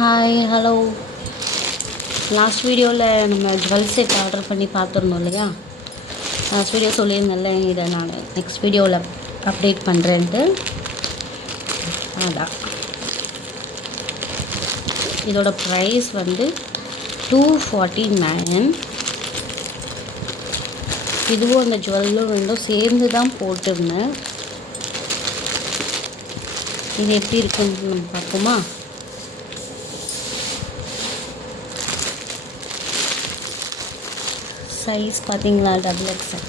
Hi hello. Last வீடியோவில் நம்ம jewel set order பண்ணி பார்த்துருந்தோம் இல்லையா? லாஸ்ட் வீடியோ சொல்லியிருந்தேன்ல, இதை நான் நெக்ஸ்ட் வீடியோவில் அப்டேட் பண்ணுறேன்ட்டு. அதான் இதோட ப்ரைஸ் வந்து $249. இதுவும் அந்த ஜுவல்லும் ரெண்டும் சேர்ந்து தான் போட்டிருந்தேன். இது எப்படி இருக்குன்னு நம்ம பார்ப்போமா? சைஸ் பார்த்தீங்களா? XXL.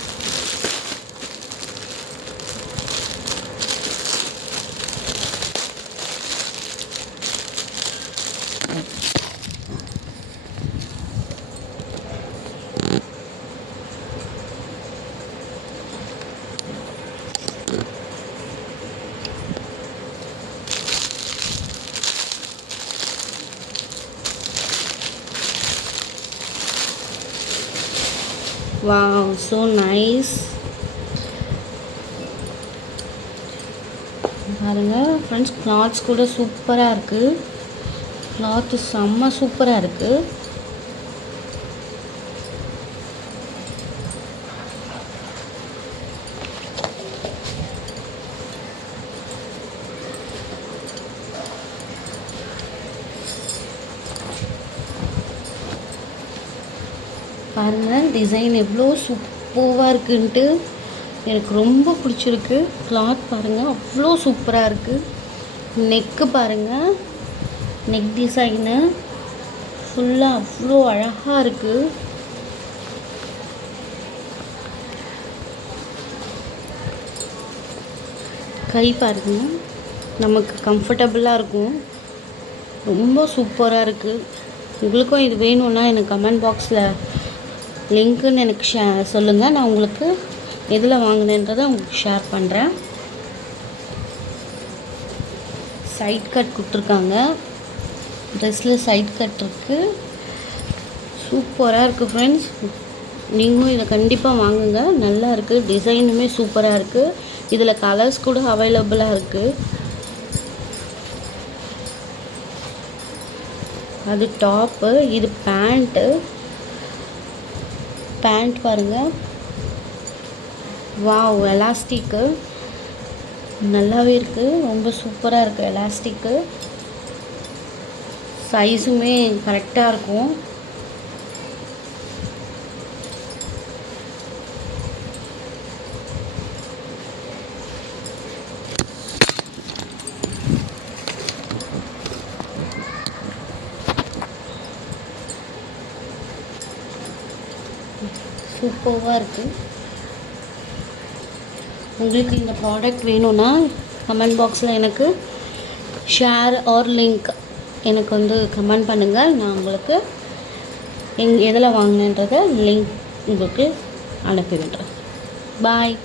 Wow, so nice. பாருங்க ஃப்ரெண்ட்ஸ், கிளாத்ஸ் கூட சூப்பராக இருக்குது. கிளாத்து செம்ம சூப்பராக இருக்குது. பாருங்கள் டிசைன் எவ்வளோ சூப்பராக இருக்குன்ட்டு எனக்கு ரொம்ப பிடிச்சிருக்கு. கிளாத் பாருங்கள் அவ்வளோ சூப்பராக இருக்குது. நெக்கு பாருங்கள், நெக் டிசைனு ஃபுல்லாக அவ்வளோ அழகாக இருக்குது. கை பாருங்கள், நமக்கு கம்ஃபர்டபுளாக இருக்கும். ரொம்ப சூப்பராக இருக்குது. உங்களுக்கும் இது வேணும்னா எனக்கு கமெண்ட் பாக்ஸில் லிங்க்குன்னு எனக்கு சொல்லுங்கள். நான் உங்களுக்கு எதில் வாங்கினேன்றதை உங்களுக்கு ஷேர் பண்ணுறேன். சைட் கட் கொடுத்துருக்காங்க. ட்ரெஸ்ஸில் சைட் கட் இருக்குது. சூப்பராக இருக்குது ஃப்ரெண்ட்ஸ். நீங்களும் இதை கண்டிப்பாக வாங்குங்க. நல்லா இருக்குது. டிசைனுமே சூப்பராக இருக்குது. இதில் கலர்ஸ் கூட அவைலபிளாக இருக்குது. அது டாப்பு, இது பேண்ட்டு. பேண்ட் பாருங்கள். வாவ், எலாஸ்டிக்கு நல்லாவே இருக்குது. ரொம்ப சூப்பராக இருக்குது எலாஸ்டிக்கு. சைஸுமே கரெக்டாக இருக்கும். சூப்பராக இருக்குது. உங்களுக்கு இந்த ப்ராடக்ட் வேணும்னா கமெண்ட் பாக்ஸில் எனக்கு ஷேர் ஆர் லிங்க் எனக்கு வந்து கமெண்ட் பண்ணுங்கள். நான் உங்களுக்கு எதில் வாங்கினேன்றதை லிங்க் உங்களுக்கு அனுப்பி விடுறேன். பாய்.